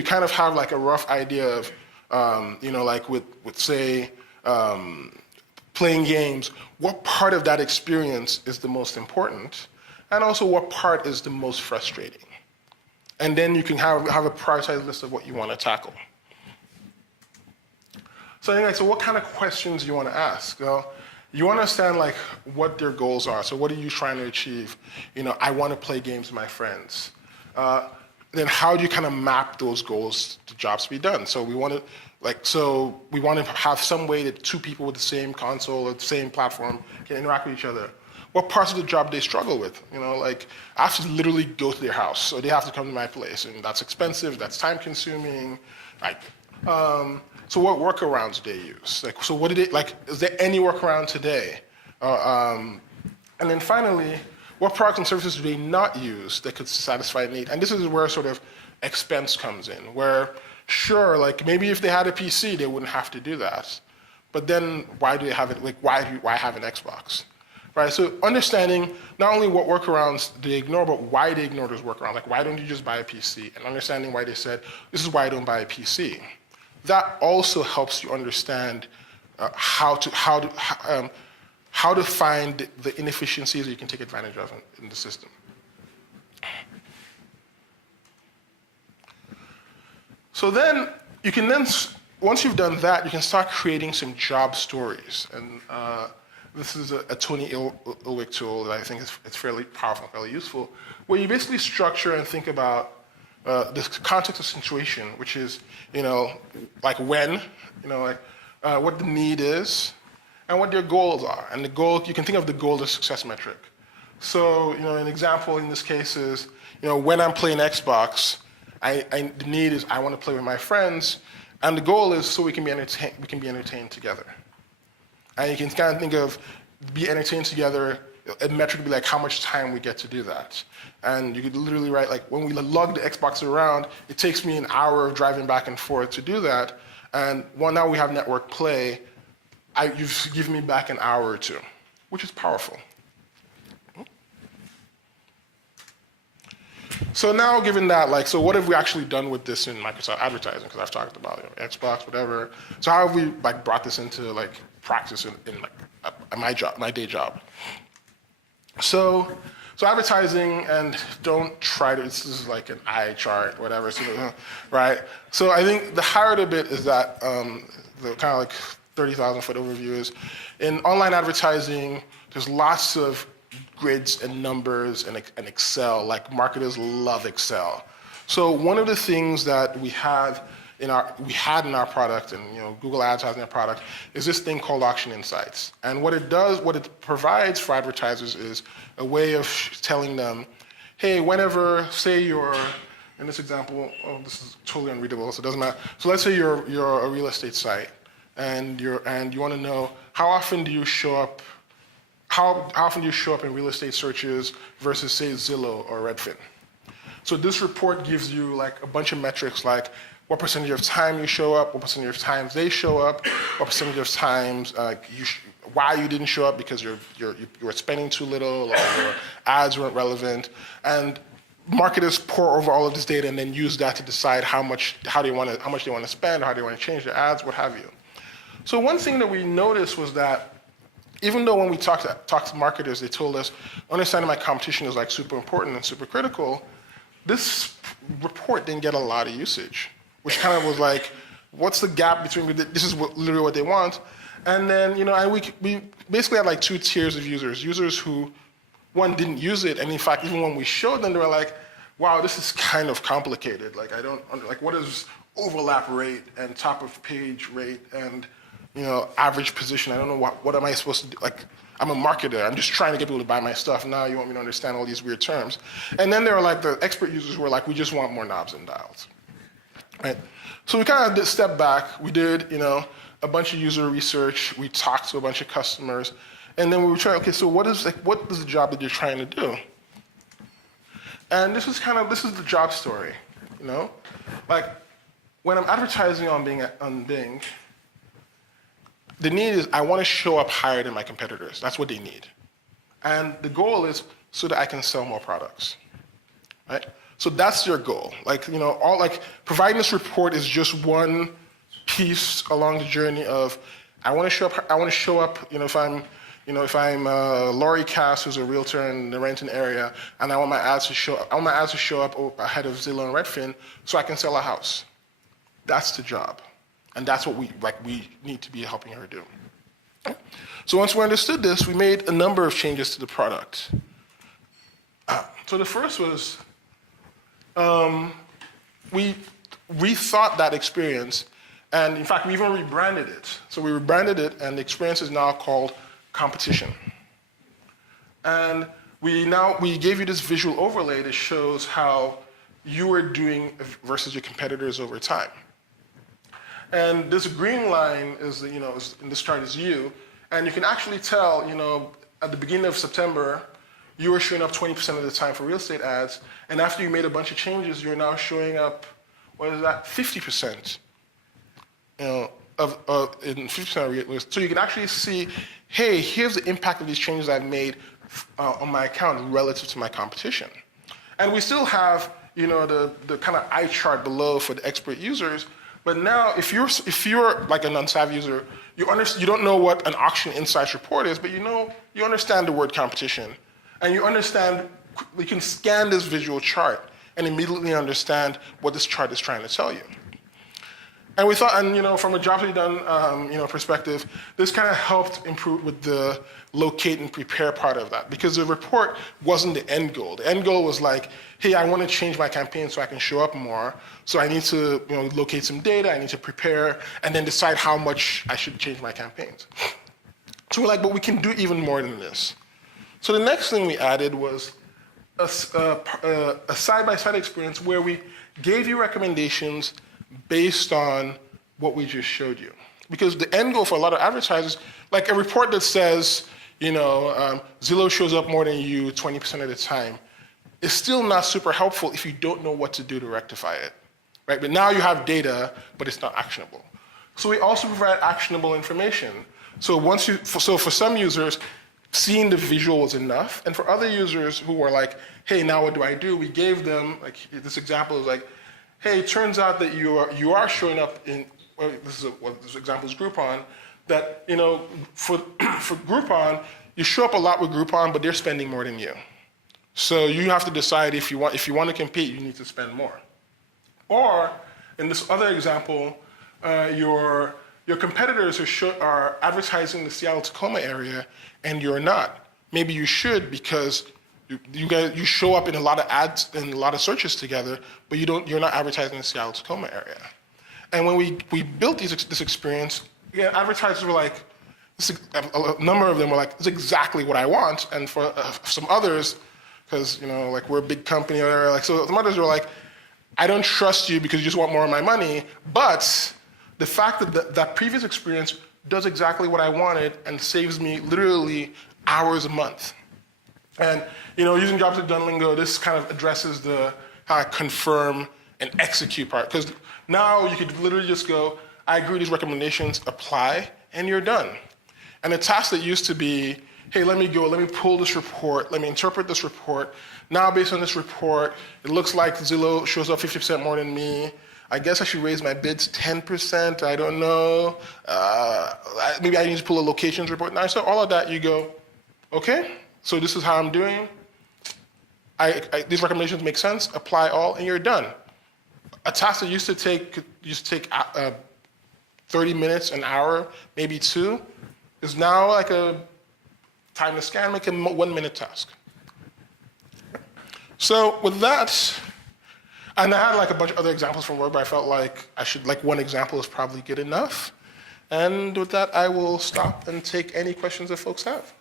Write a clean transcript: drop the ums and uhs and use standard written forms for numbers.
you kind of have like a rough idea of, like with say, playing games, what part of that experience is the most important, and also what part is the most frustrating. And then you can have a prioritized list of what you want to tackle. So anyway, so what kind of questions do you want to ask? Well, you want to understand like what their goals are. So what are you trying to achieve? I want to play games with my friends. Then how do you kind of map those goals to jobs to be done? So we want to have some way that two people with the same console or the same platform can interact with each other. What parts of the job they struggle with? I have to literally go to their house, so they have to come to my place, and that's expensive, that's time consuming. So what workarounds do they use? So what is there any workaround today? And then finally, what products and services do they not use that could satisfy a need? And this is where sort of expense comes in, where sure, maybe if they had a PC, they wouldn't have to do that. But then why do they have it? Why have an Xbox? Right, so understanding not only what workarounds they ignore, but why they ignore those workarounds. Why don't you just buy a PC? And understanding why they said, this is why I don't buy a PC. That also helps you understand how to find the inefficiencies that you can take advantage of in the system. So then, once you've done that, you can start creating some job stories. And this is a Tony Ilwick tool that I think it's fairly powerful, fairly useful, where you basically structure and think about the context of situation, which is, when, what the need is, and what their goals are. And the goal, you can think of the goal as success metric. So, an example in this case is, when I'm playing Xbox, the need is I want to play with my friends, and the goal is so we can be entertained together. And you can kind of think of be entertained together, a metric would be like how much time we get to do that. And you could literally write, when we lug the Xbox around, it takes me an hour of driving back and forth to do that. And now we have network play, you've given me back an hour or two, which is powerful. So now, given that, so what have we actually done with this in Microsoft advertising? Because I've talked about Xbox, whatever. So how have we brought this into practice in my day job? So advertising, and don't try to. This is like an eye chart, whatever. So, right. So I think the hard bit is that the kind of 30,000-foot overview is in online advertising. There's lots of grids and numbers and Excel. Marketers love Excel. So one of the things that we had in our product, and Google Ads has in their product, is this thing called Auction Insights. And what it provides for advertisers is a way of telling them, hey, whenever, say you're, in this example, this is totally unreadable, so it doesn't matter. So let's say you're a real estate site, and you want to know how often do you show up in real estate searches versus, say, Zillow or Redfin. So this report gives you a bunch of metrics like what percentage of time you show up, what percentage of times they show up, what percentage of times why you didn't show up because you were spending too little or your ads weren't relevant. And marketers pour over all of this data and then use that to decide how much they want to spend, how they want to change their ads, what have you. So one thing that we noticed was that even though when we talked to marketers, they told us understanding my competition is super important and super critical, this report didn't get a lot of usage, which kind of was what's the gap between, this is literally what they want. And then, we basically had 2 tiers of users. Users who, one, didn't use it, and in fact, even when we showed them, they were like, wow, this is kind of complicated. I don't, what is overlap rate and top of page rate and, average position? I don't know what am I supposed to do? I'm a marketer. I'm just trying to get people to buy my stuff. Now you want me to understand all these weird terms. And then there are the expert users who are we just want more knobs and dials. Right? So we kind of did step back. We did, a bunch of user research. We talked to a bunch of customers. And then we were trying, okay, so what is the job that you're trying to do? And this is the job story, when I'm advertising on Bing, the need is I want to show up higher than my competitors. That's what they need. And the goal is so that I can sell more products, right? So that's your goal. Providing this report is just one piece along the journey of, I want to show up, if I'm Laurie Cass, who's a realtor in the Renton area, and I want my ads to show up ahead of Zillow and Redfin so I can sell a house. That's the job. And that's what we need to be helping her do. So once we understood this, we made a number of changes to the product. So the first was, we rethought that experience, and in fact, we even rebranded it. So we rebranded it, and the experience is now called competition. And we gave you this visual overlay that shows how you are doing versus your competitors over time. And this green line is, in this chart is you, and you can actually tell, at the beginning of September, you were showing up 20% of the time for real estate ads, and after you made a bunch of changes, you're now showing up, 50%? In 50% of real estate. So you can actually see, hey, here's the impact of these changes I've made on my account relative to my competition. And we still have, the kind of eye chart below for the expert users. But now, if you're like an unsavvy user, you don't know what an auction insights report is, but you understand the word competition, and you can scan this visual chart and immediately understand what this chart is trying to tell you. And we thought, from a jobs we've done, perspective, this kind of helped improve with the locate and prepare part of that, because the report wasn't the end goal. The end goal was like, hey, I want to change my campaign so I can show up more. So I need to, locate some data. I need to prepare, and then decide how much I should change my campaigns. So we're like, but we can do even more than this. So the next thing we added was a side-by-side experience where we gave you recommendations based on what we just showed you. Because the end goal for a lot of advertisers, like a report that says, Zillow shows up more than you 20% of the time, is still not super helpful if you don't know what to do to rectify it, right? But now you have data, but it's not actionable. So we also provide actionable information. So for some users, seeing the visual was enough, and for other users who were like, hey, now what do I do? We gave them, like this example is like, hey, it turns out that you are showing up in, this example is Groupon, that for Groupon, you show up a lot with Groupon, but they're spending more than you. So you have to decide if you want to compete, you need to spend more. Or in this other example, your competitors are advertising the Seattle-Tacoma area, and you're not. Maybe you should, because you show up in a lot of ads and a lot of searches together, but you're not advertising in the Seattle-Tacoma area. And when we built this experience, advertisers were like, a number of them were like, "This is exactly what I want." And for some others, because we're a big company or whatever, so some others were like, "I don't trust you because you just want more of my money." But the fact that that previous experience does exactly what I wanted and saves me literally hours a month. And using jobs at Dunlingo, this kind of addresses the how I confirm and execute part. Because now you could literally just go, I agree with these recommendations, apply, and you're done. And a task that used to be, hey, let me pull this report, let me interpret this report. Now based on this report, it looks like Zillow shows up 50% more than me. I guess I should raise my bids 10%, I don't know. Maybe I need to pull a locations report. Now, so all of that, you go, okay, so this is how I'm doing. These recommendations make sense, apply all, and you're done. A task that used to take 30 minutes, an hour, maybe 2, is now like a time to scan, make a 1-minute task. So with that, and I had like a bunch of other examples from work, but I felt like one example is probably good enough. And with that, I will stop and take any questions that folks have.